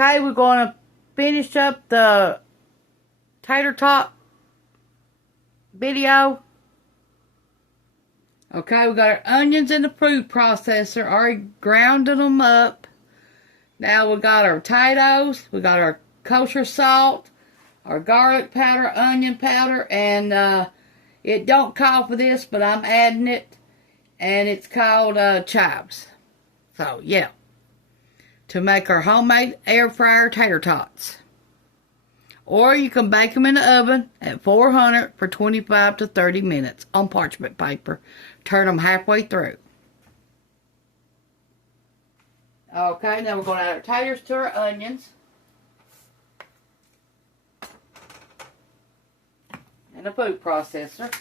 Okay, we're going to finish up the tater tot video. Okay, we got our onions in the food processor. Already grounded them up. Now we got our potatoes. We got our kosher salt, our garlic powder, onion powder, and it don't call for this, but I'm adding it. And it's called chives. So, yeah. To make our homemade air fryer tater tots. Or you can bake them in the oven at 400 for 25 to 30 minutes on parchment paper. Turn them halfway through. Okay, now we're going to add our taters to our onions. And a food processor.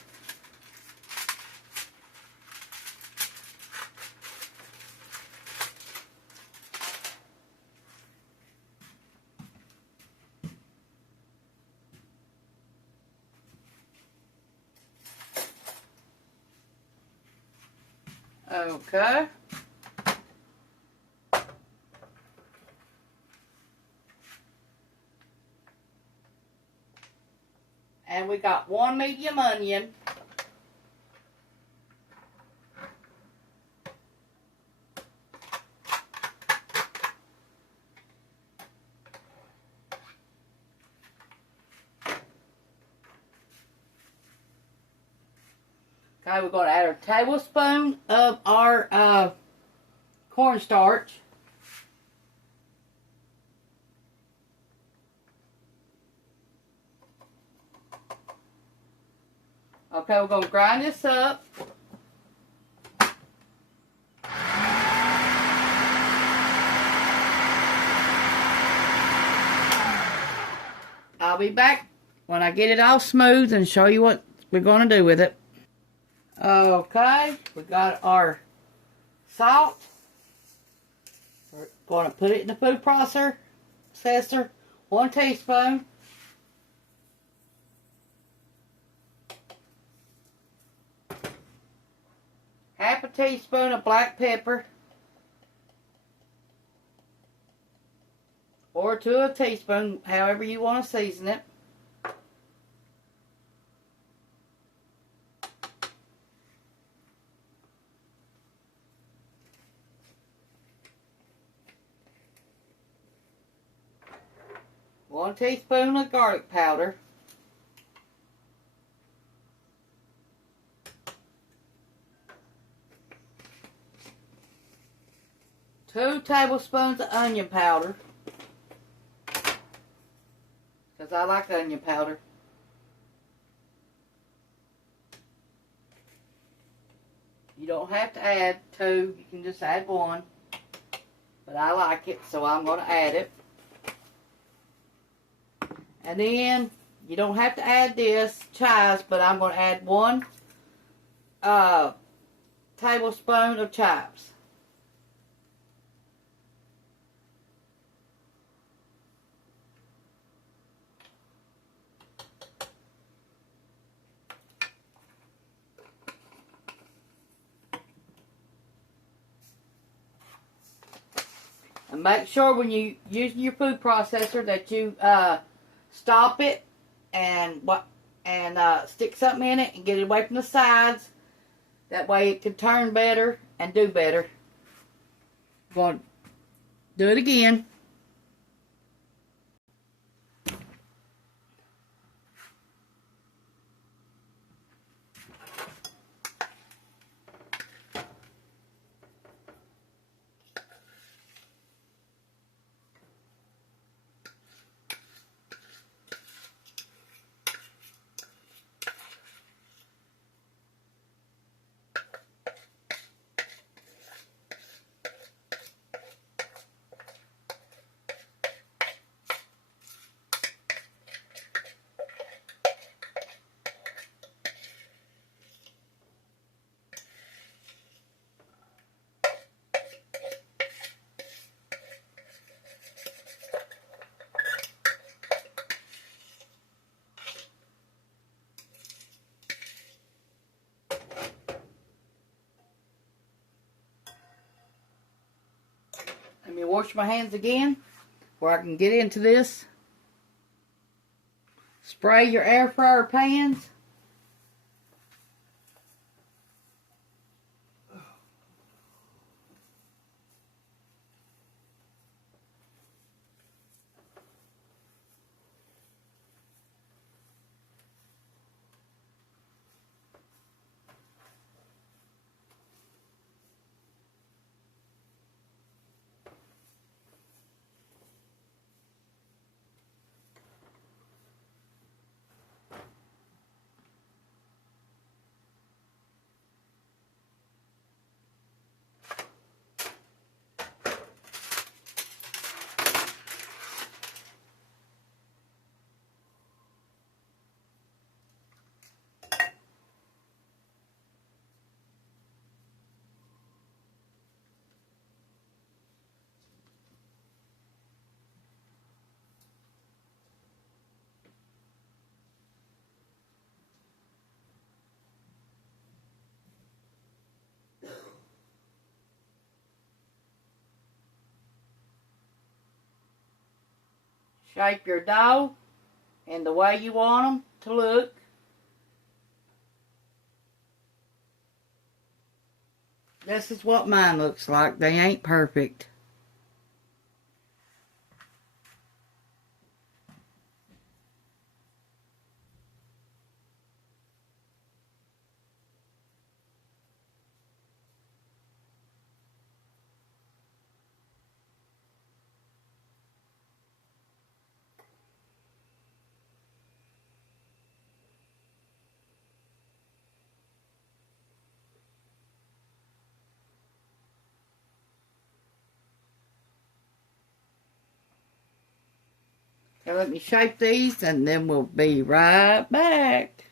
Okay. And we got one medium onion. Okay, we're going to add a tablespoon of our cornstarch. Okay, we're going to grind this up. I'll be back when I get it all smooth and show you what we're going to do with it. Okay, we got our salt. We're going to put it in the food processor. 1 teaspoon. Half a teaspoon of black pepper. Or to a teaspoon, however you want to season it. One teaspoon of garlic powder. Two tablespoons of onion powder. Because I like onion powder. You don't have to add 2. You can just add 1. But I like it, so I'm going to add it. And then, you don't have to add this, chives, but I'm going to add 1 tablespoon of chives. And make sure when you using your food processor that you stop it and stick something in it and get it away from the sides. That way it can turn better and do better. I'm going to do it again. Let me wash my hands again. where I can get into this. Spray your air fryer pans. Shape your dough in the way you want them to look. This is what mine looks like. They ain't perfect. So let me shape these and then we'll be right back.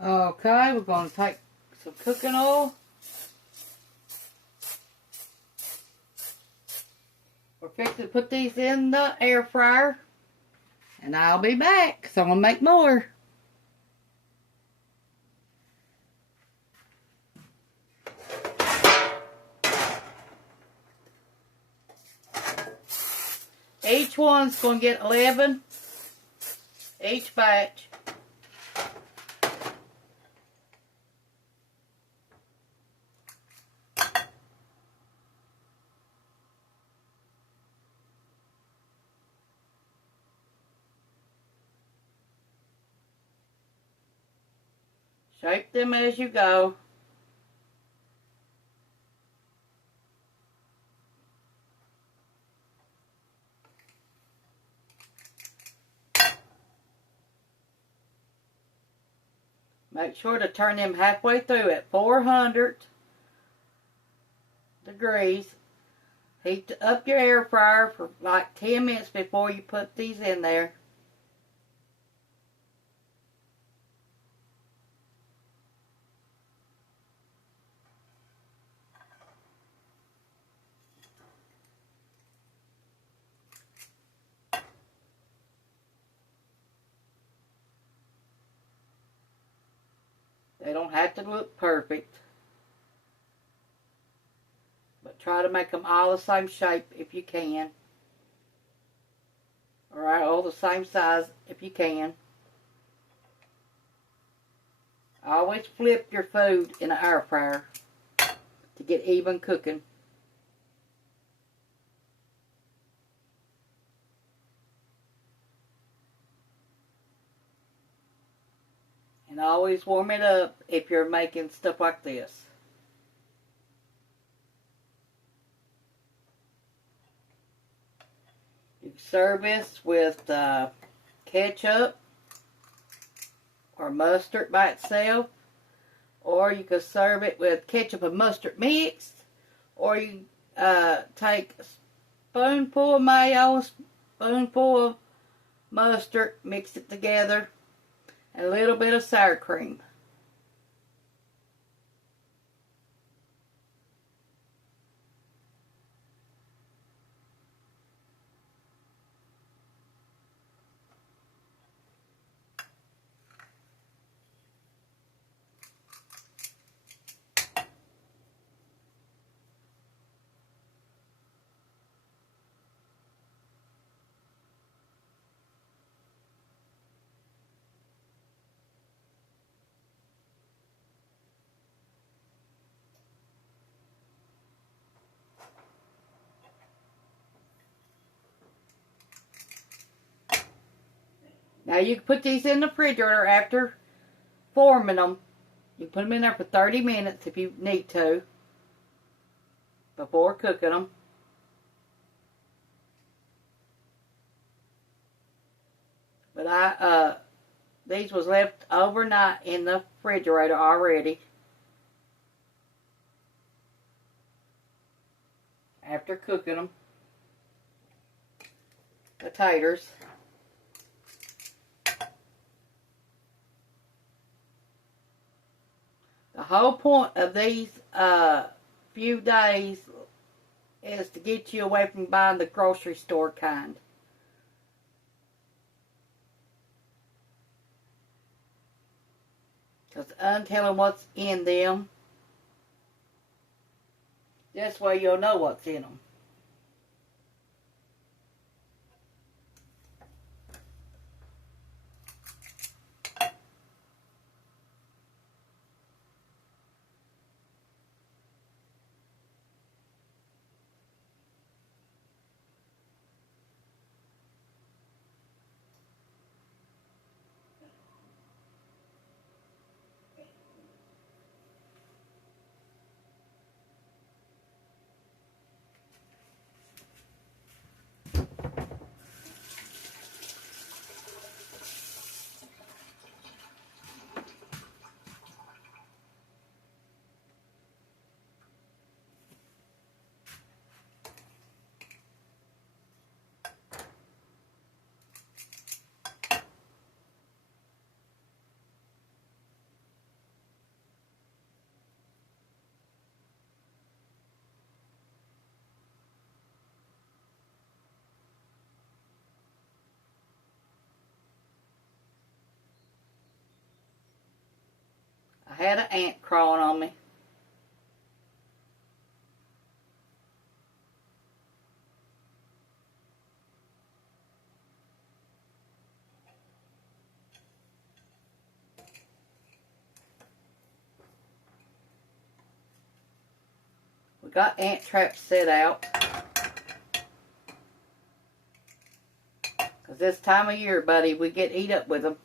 Okay, we're going to take some cooking oil. We're fixing to put these in the air fryer. And I'll be back, so I'm going to make more. Each one's going to get 11 each batch. Shape them as you go. Make sure to turn them halfway through at 400 degrees. Heat up your air fryer for like 10 minutes before you put these in there. They don't have to look perfect, but try to make them all the same shape if you can. Alright, all the same size if you can. Always flip your food in an air fryer to get even cooking. And always warm it up if you're making stuff like this. You can serve this with ketchup or mustard by itself, or you can serve it with ketchup and mustard mixed, or you take a spoonful of mayo, spoonful of mustard, mix it together, and a little bit of sour cream. Now you can put these in the refrigerator after forming them. You can put them in there for 30 minutes if you need to before cooking them. But these was left overnight in the refrigerator already after cooking them. The taters. The whole point of these few days is to get you away from buying the grocery store kind. Because untelling what's in them, this way you'll know what's in them. I had an ant crawling on me. We got ant traps set out. Because this time of year, buddy, we get eat up with them.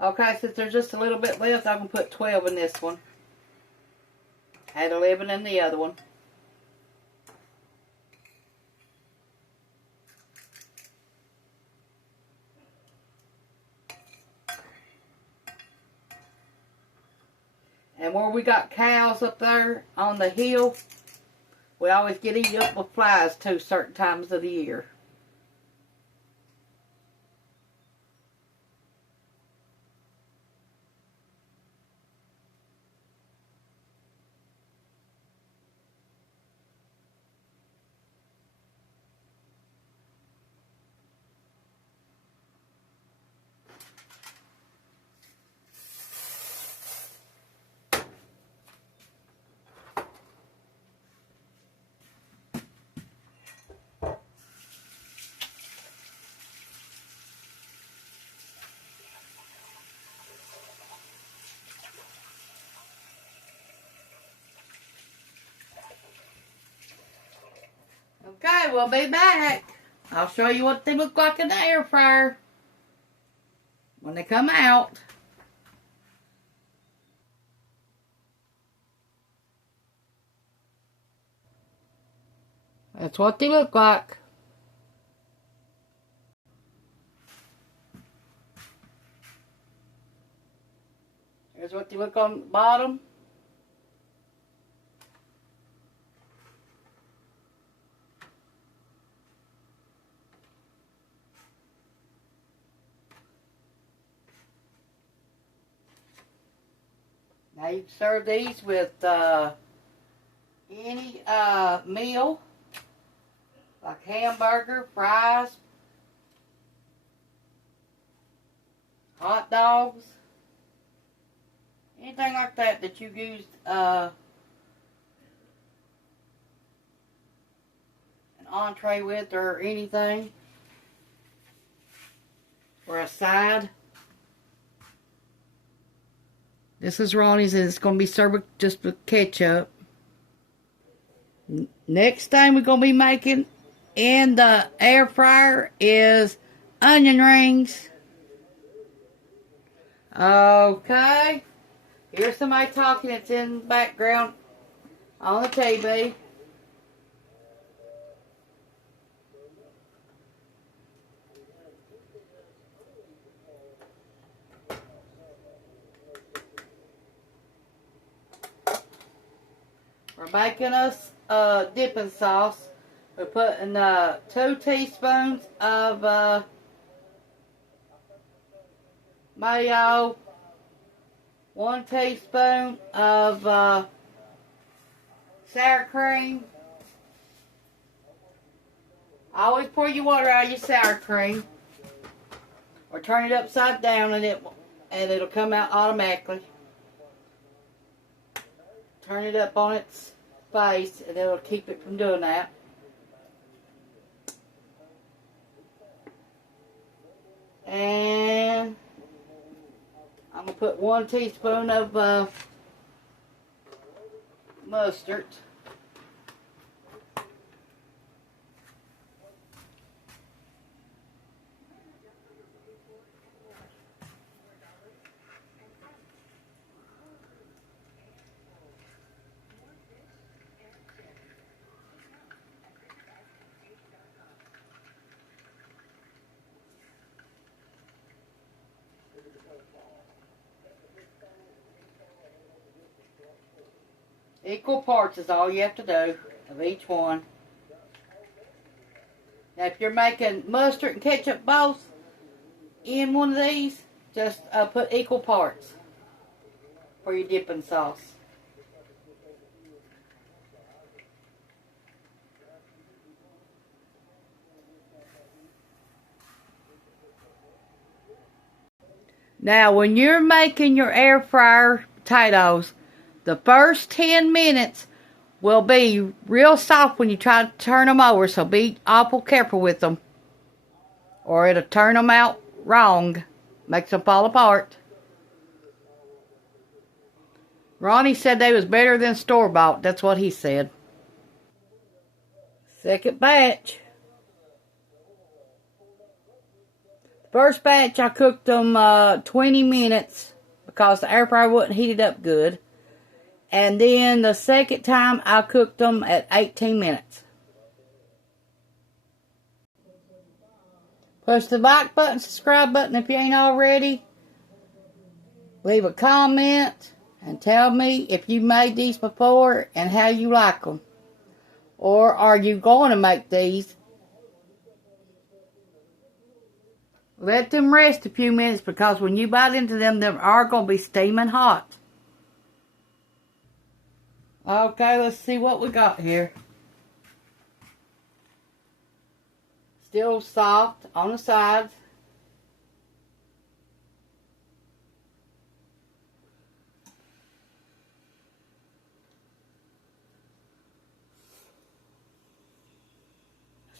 Okay, since there's just a little bit left, I can put 12 in this one. Had 11 in the other one. And where we got cows up there on the hill, we always get eaten up with flies too, certain times of the year. Okay, we'll be back. I'll show you what they look like in the air fryer when they come out. That's what they look like. Here's what they look on the bottom. Now you can serve these with any meal, like hamburger, fries, hot dogs, anything like that that you used an entree with or anything. or a side. This is Ronnie's, and it's going to be served with just with ketchup. Next thing we're going to be making in the air fryer is onion rings. Okay. Here's somebody talking that's in the background on the TV. We're making us dipping sauce. We're putting 2 teaspoons of mayo, 1 teaspoon of sour cream. Always pour your water out of your sour cream, or turn it upside down and it'll come out automatically. Turn it up on its face and it'll keep it from doing that. And I'm going to put 1 teaspoon of mustard. Equal parts is all you have to do of each one. Now if you're making mustard and ketchup both in one of these, just put equal parts for your dipping sauce. Now when you're making your air fryer potatoes, the first 10 minutes will be real soft when you try to turn them over, so be awful careful with them, or it'll turn them out wrong, makes them fall apart. Ronnie said they was better than store-bought. That's what he said. Second batch. First batch I cooked them 20 minutes because the air fryer wasn't heated up good. And then the second time I cooked them at 18 minutes. Push the like button, subscribe button if you ain't already. Leave a comment and tell me if you made these before and how you like them. Or are you going to make these? Let them rest a few minutes, because when you bite into them, they are going to be steaming hot. Okay, let's see what we got here. Still soft on the sides.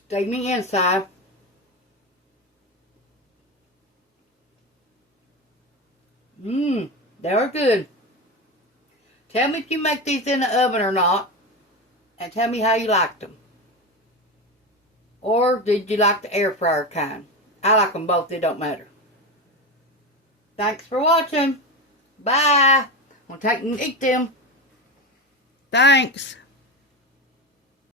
Steamy inside. They're good. Tell me if you make these in the oven or not, and tell me how you liked them. Or did you like the air fryer kind? I like them both, it don't matter. Thanks for watching. Bye. I'm going to take and eat them. Thanks.